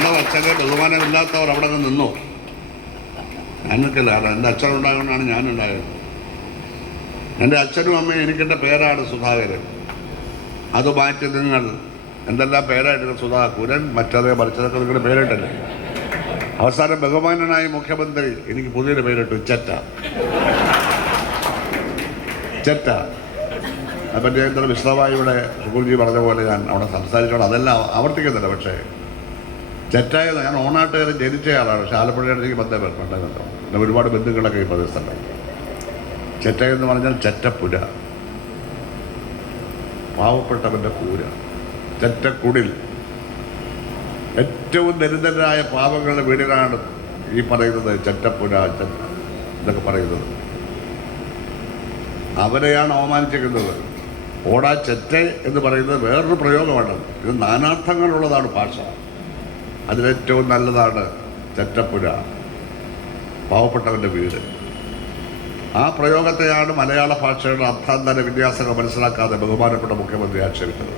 സ്വന്തം അച്ഛനെ ബഹുമാനമില്ലാത്തവർ അവിടെ നിന്ന് നിന്നോ? ഞാനൊക്കെയല്ല, കാരണം എൻ്റെ അച്ഛനുണ്ടായതുകൊണ്ടാണ് ഞാനുണ്ടായത്. എൻ്റെ അച്ഛനും അമ്മയും എനിക്കെൻ്റെ പേരാണ് സുധാകരൻ. അത് മാറ്റി നിങ്ങൾ എന്തെല്ലാം പേരായിട്ട് സുധാ കുരൻ മറ്റത് മറിച്ചതൊക്കെ നിങ്ങളുടെ പേരിട്ടല്ലേ. അവസാനം ബഹുമാനനായ മുഖ്യമന്ത്രി എനിക്ക് പുതിയൊരു പേരിട്ടു, ചെറ്റ. അപ്പം ഞാൻ ഇത്ര വിശദമായി ഇവിടെ സുകുൽജി പറഞ്ഞ പോലെ ഞാൻ അവിടെ സംസാരിച്ചോളാം, അതെല്ലാം ആവർത്തിക്കുന്നില്ല. പക്ഷേ ചെറ്റായ ഞാൻ ഓണാട്ടുകാരൻ ജനിച്ചയാളാണ്, പക്ഷേ ആലപ്പുഴയുടെ എനിക്ക് ബന്ധമുണ്ടോ, പിന്നെ ഒരുപാട് ബന്ധുക്കളൊക്കെ ഈ പ്രദേശത്തുണ്ട്. ചെറ്റ എന്ന് പറഞ്ഞാൽ ചെറ്റപ്പുര, പാവപ്പെട്ടവൻ്റെ പൂര, ചെറ്റക്കുടിൽ. ഏറ്റവും ദരിദ്രരായ പാവങ്ങളുടെ വീടിനാണ് ഈ പറയുന്നത് ചെറ്റപ്പുര ഇതൊക്കെ പറയുന്നത്. അവരെയാണ് അവമാനിച്ചിരിക്കുന്നത്. ഓടാ ചെറ്റ എന്ന് പറയുന്നത് വേറൊരു പ്രയോഗമാണ്. ഇത് നാനാർത്ഥങ്ങളുള്ളതാണ് ഭാഷ. അതിലേറ്റവും നല്ലതാണ് ചെറ്റപ്പുര, പാവപ്പെട്ടവൻ്റെ വീട്. ആ പ്രയോഗത്തെയാണ് മലയാള ഭാഷയുടെ അർത്ഥാന്തര വിന്യാസങ്ങൾ മനസ്സിലാക്കാതെ ബഹുമാനപ്പെട്ട മുഖ്യമന്ത്രി ആക്ഷേപിച്ചത്.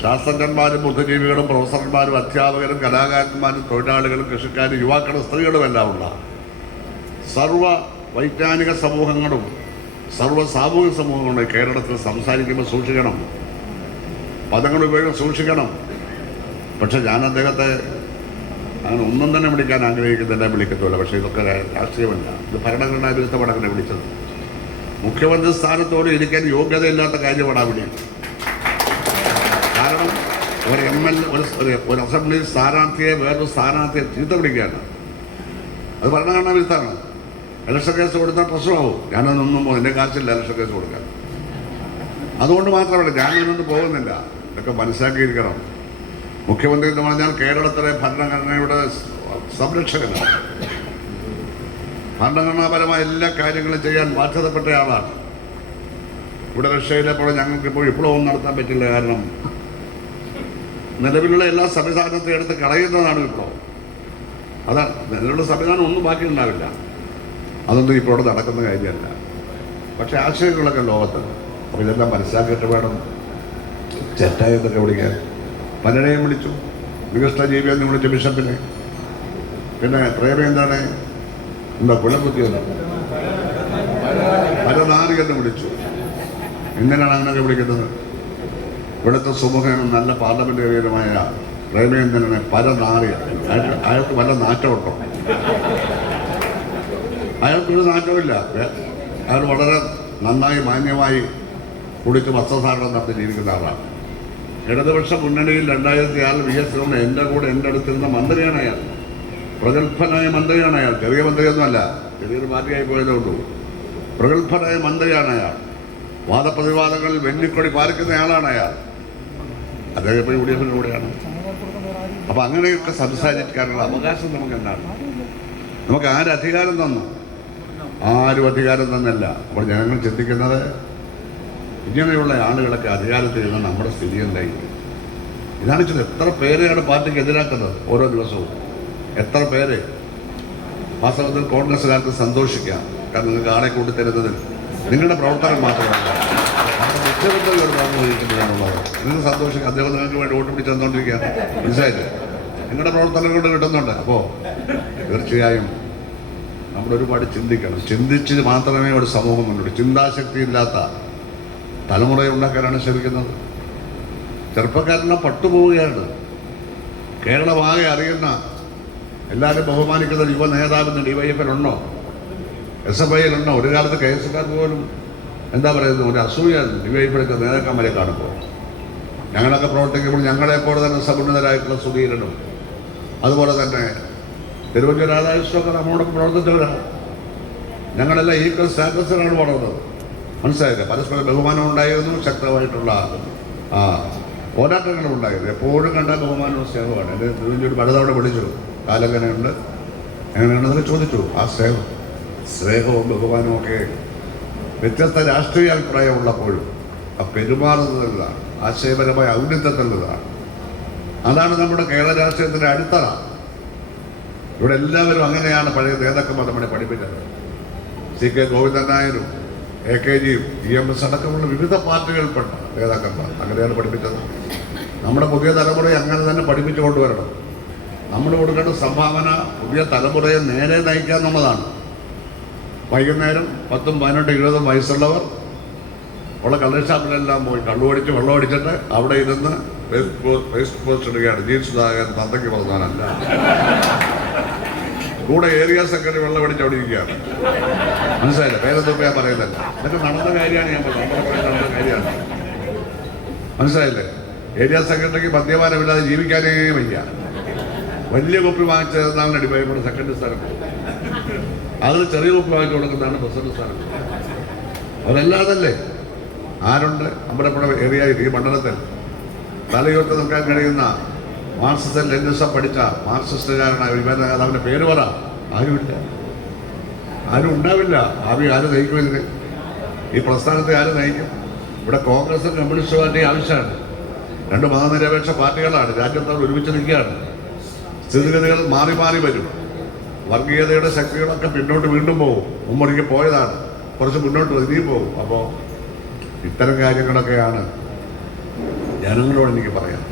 ശാസ്ത്രജ്ഞന്മാരും ബുദ്ധിജീവികളും പ്രൊഫസർമാരും അധ്യാപകരും കലാകാരന്മാരും തൊഴിലാളികളും കൃഷിക്കാരും യുവാക്കളും സ്ത്രീകളുമെല്ലാം ഉള്ള സർവ വൈജ്ഞാനിക സമൂഹങ്ങളും സർവ്വ സാമൂഹിക സമൂഹങ്ങളും കേരളത്തിൽ സംസാരിക്കുമ്പോൾ സൂക്ഷിക്കണം, പദങ്ങൾ ഉപയോഗം സൂക്ഷിക്കണം. പക്ഷെ ഞാൻ അദ്ദേഹത്തെ അങ്ങനെ ഒന്നും തന്നെ വിളിക്കാൻ ആഗ്രഹിക്കുന്നില്ല, വിളിക്കത്തുമില്ല. പക്ഷേ ഇതൊക്കെ രാഷ്ട്രീയമല്ല, ഇത് ഭരണഘടനാ വിരുദ്ധമാണ് അങ്ങനെ വിളിച്ചത്. മുഖ്യമന്ത്രി സ്ഥാനത്തോട് ഇരിക്കാൻ യോഗ്യതയില്ലാത്ത കാര്യമാണ് ആ വിളി. കാരണം ഒരു ഒരു അസംബ്ലി സ്ഥാനാർത്ഥിയെ വേറൊരു സ്ഥാനാർത്ഥിയെ ചീത്ത വിളിക്കുകയാണ്. അത് ഭരണഘടനാ വിരുദ്ധമാണ്. ഇലക്ഷൻ കേസ് കൊടുത്താൽ പ്രശ്നമാവും. ഞാനതൊന്നും എൻ്റെ കാശില്ല ഇലക്ഷൻ കേസ് കൊടുക്കാൻ. അതുകൊണ്ട് മാത്രമല്ല ഞാനൊന്നും പോകുന്നില്ല. ഇതൊക്കെ മനസ്സിലാക്കിയിരിക്കണം. മുഖ്യമന്ത്രി എന്ന് പറഞ്ഞാൽ കേരളത്തിലെ ഭരണഘടനയുടെ സംരക്ഷകനാണ്. ഭരണഘടനാപരമായ എല്ലാ കാര്യങ്ങളും ചെയ്യാൻ ബാധ്യതപ്പെട്ടയാളാണ്. ഇവിടെ റഷ്യയിലെപ്പോൾ ഞങ്ങൾക്കിപ്പോൾ വിപ്ലവം നടത്താൻ പറ്റില്ല. കാരണം നിലവിലുള്ള എല്ലാ സംവിധാനത്തെ എടുത്ത് കളയുന്നതാണ് വിപ്ലവം. അതാണ് നിലവിലുള്ള സംവിധാനം ഒന്നും ബാക്കിയുണ്ടാവില്ല. അതൊന്നും ഇപ്പോൾ ഇവിടെ നടക്കുന്ന കാര്യമല്ല. പക്ഷേ ആശയങ്ങളൊക്കെ ലോകത്തുണ്ട്. അപ്പോൾ ഇതെല്ലാം മനസ്സിലാക്കിയിട്ട് വേണം ചെറ്റായെന്നൊക്കെ വിളിക്കാൻ. പലരെയും വിളിച്ചു. വികൃഷ്ട ജീവി എന്ന് വിളിച്ചു ബിഷപ്പിനെ. പിന്നെ പ്രേമേന്ദ്രനെ എന്താ കുലബുദ്ധിയെന്ന് പരനാറിയെന്ന് വിളിച്ചു. എന്തിനാണ് അങ്ങനെയൊക്കെ വിളിക്കുന്നത്? ഇവിടുത്തെ സുമുഖനും നല്ല പാർലമെന്റേറിയനുമായ പ്രേമേന്ദ്രനെ പരനാറിയ. അയാൾക്ക് വല്ല നാറ്റമുണ്ടോ? അയാൾക്കൊരു നാറ്റമില്ല. അയാൾ വളരെ നന്നായി മാന്യമായി കുടിച്ച് വസ്ത്രധാരണം നടത്തി ജീവിക്കുന്ന ആളാണ്. ഇടതുപക്ഷ മുന്നണിയിൽ 2006 വികസനം എൻ്റെ കൂടെ എൻ്റെ അടുത്തിരുന്ന മന്ത്രിയാണ് അയാൾ. പ്രഗത്ഭനായ മന്ത്രിയാണ് അയാൾ. ചെറിയ മന്ത്രിയൊന്നുമല്ല, ചെറിയൊരു പാർട്ടിയായി പോയതേ ഉള്ളൂ. പ്രഗത്ഭനായ മന്ത്രിയാണ് അയാൾ. വാദപ്രതിവാദങ്ങളിൽ വെന്നിക്കൊടി പാലിക്കുന്നയാളാണ് അയാൾ. അദ്ദേഹം ഇപ്പോൾ UDF-ന്റെ കൂടെയാണ്. അപ്പം അങ്ങനെയൊക്കെ സംസാരിക്കാനുള്ള അവകാശം നമുക്ക് എന്താണ്? നമുക്ക് ആര് അധികാരം തന്നു? ആരും അധികാരം തന്നല്ല. അപ്പോൾ ജനങ്ങൾ ചിന്തിക്കുന്നത് ഇങ്ങനെയുള്ള ആളുകളൊക്കെ അധികാരത്തിൽ ഇരുന്ന് നമ്മുടെ സ്ഥിതി എന്തായി? ഇതാണ് വെച്ചത്. എത്ര പേരെയാണ് പാർട്ടിക്ക് എതിരാക്കുന്നത് ഓരോ ദിവസവും? എത്ര പേര്? വാസ്തവത്തിൽ കോൺഗ്രസ്സുകാർക്ക് സന്തോഷിക്കാം. കാരണം നിങ്ങൾക്ക് ആളെ കൂട്ടി തരുന്നതിൽ നിങ്ങളുടെ പ്രവർത്തനം മാത്രമല്ല, മുഖ്യമന്ത്രി ഒരു പങ്ക് വഹിക്കുന്നതാണുള്ളത്. നിങ്ങൾ സന്തോഷിക്കാം. അദ്ദേഹം നിങ്ങൾക്ക് വേണ്ടി വോട്ട് പിടിച്ച് തന്നുകൊണ്ടിരിക്കുകയാണ്. മനസ്സിലായില്ലേ? നിങ്ങളുടെ പ്രവർത്തനം കൊണ്ട് കിട്ടുന്നുണ്ട്. അപ്പോൾ തീർച്ചയായും നമ്മളൊരുപാട് ചിന്തിക്കണം. ചിന്തിച്ച് മാത്രമേ ഒരു സമൂഹം മുന്നോട്ട്. ചിന്താശക്തി ഇല്ലാത്ത തലമുറയെ ഉണ്ടാക്കാനാണ് ശ്രമിക്കുന്നത്. ചെറുപ്പക്കാരെല്ലാം പട്ടുപോവുകയാണ്. കേരളമാകെ അറിയുന്ന എല്ലാവരും ബഹുമാനിക്കുന്ന യുവ നേതാവിന് DYF-ലുണ്ടോ? SFI-ലുണ്ടോ? ഒരു കാലത്ത് KS-കാർക്ക് പോലും എന്താ പറയുന്നത്, ഒരു അസൂയ DYF-ലൊക്കെ നേതാക്കന്മാരെ കാണുമ്പോൾ. ഞങ്ങളൊക്കെ പ്രവർത്തിക്കുമ്പോൾ ഞങ്ങളെപ്പോലെ തന്നെ സമുന്നതരായിട്ടുള്ള സുധീരനും അതുപോലെ തന്നെ തിരുവഞ്ചൂർ രാധാകൃഷ്ണനൊക്കെ നമ്മളോട് പ്രവർത്തിച്ചവരാണ്. ഞങ്ങളെല്ലാം ഈക്വൽ സ്റ്റാറ്റസിലാണ് വളർന്നത്. മനസ്സിലായില്ലേ? പരസ്പര ബഹുമാനം ഉണ്ടായിരുന്നു. ശക്തമായിട്ടുള്ള പോരാട്ടങ്ങളും ഉണ്ടായിരുന്നു. എപ്പോഴും കണ്ട ബഹുമാനവും സ്നേഹമാണ്. എൻ്റെ തിരുവഞ്ചൂർ പലതവണ വിളിച്ചു, കാലെങ്ങനെയുണ്ട്, എങ്ങനെയുണ്ടെന്നൊക്കെ ചോദിച്ചു. ആ സ്നേഹവും ബഹുമാനവും ഒക്കെ വ്യത്യസ്ത രാഷ്ട്രീയ അഭിപ്രായമുള്ളപ്പോഴും ആ പെരുമാറുന്നതിലാണ്, ആശയപരമായ ഔന്നത്യത്തിലുള്ളതാണ്. അതാണ് നമ്മുടെ കേരള രാഷ്ട്രീയത്തിൻ്റെ അടിത്തറ. ഇവിടെ എല്ലാവരും അങ്ങനെയാണ് പഴയ നേതാക്കന്മാർ നമ്മളെ പഠിപ്പിച്ചത്. CK ഗോവിന്ദൻ നായരും AKGയും EMS അടക്കമുള്ള വിവിധ പാർട്ടികൾപ്പെട്ട നേതാക്കന്മാർ അങ്ങനെയാണ് പഠിപ്പിച്ചത്. നമ്മുടെ പുതിയ തലമുറയെ അങ്ങനെ തന്നെ പഠിപ്പിച്ചു കൊണ്ടുവരണം. നമ്മൾ കൊടുക്കേണ്ട സംഭാവന പുതിയ തലമുറയെ നേരെ നയിക്കുക എന്നുള്ളതാണ്. വൈകുന്നേരം 10, 18, 20 വയസ്സുള്ളവർ ഉള്ള കള്ള് ഷാപ്പിലെല്ലാം പോയി കള്ളുപടിച്ച് വെള്ളം അടിച്ചിട്ട് അവിടെ ഇരുന്ന് ഫേസ്ബുക്ക് പോസ്റ്റ് ഇടുകയാണ്. ജീൻസ് സുധാകരൻ തന്തയ്ക്ക് പറഞ്ഞാലല്ല, കൂടെ ഏരിയ സെക്രട്ടറി വെള്ളം അടിച്ച് അവിടെ ഇരിക്കുകയാണ്. മനസ്സിലായില്ല? പേരൊന്നും ഞാൻ പറയുന്നില്ല. ഇതൊക്കെ നടന്ന കാര്യമാണ്. ഞാൻ പറഞ്ഞത് നടന്ന കാര്യമാണ്. മനസ്സിലായില്ലേ? ഏരിയ സെക്രട്ടറിക്ക് മദ്യപാനമില്ലാതെ ജീവിക്കാനേ വയ്യ. വലിയ കുപ്പി വാങ്ങിച്ചു തന്നാണ് ഡിവൈബിയുടെ സെക്കൻഡ് സ്ഥാനം. അതിൽ ചെറിയ കുപ്പി വാങ്ങിച്ചു കൊടുക്കുന്നതാണ് പ്രസിഡന്റ് സ്ഥാനം. അവരല്ലാതല്ലേ ആരുണ്ട് നമ്മുടെ ഏരിയ ഈ മണ്ഡലത്തിൽ തലയോർത്ത് നിൽക്കാൻ കഴിയുന്ന മാർക്സിസം ലെനിനിസം പഠിച്ച മാർക്സിസ്റ്റുകാരനായ അവൻ്റെ പേര് പറ. ആരുമില്ല, ആരും ഉണ്ടാവില്ല. ആരും നയിക്കും ഇതിന്? ഈ പ്രസ്ഥാനത്തെ ആരും നയിക്കും? ഇവിടെ കോൺഗ്രസും കമ്മ്യൂണിസ്റ്റ് പാർട്ടിയും ആവശ്യമാണ്. 2 മതനിരപേക്ഷ പാർട്ടികളാണ്. രാജ്യത്തോട് ഒരുമിച്ച് നിൽക്കുകയാണ്. സ്ഥിതിഗതികൾ മാറി മാറി വരും. വർഗീയതയുടെ ശക്തികളൊക്കെ പിന്നോട്ട് വീണ്ടും പോകും. മുമ്പൊരിക്കൽ പോയതാണ്, കുറച്ച് മുന്നോട്ട് ഇനിയും പോകും. അപ്പോൾ ഇത്തരം കാര്യങ്ങളൊക്കെയാണ് ജനങ്ങളോട് എനിക്ക് പറയാം.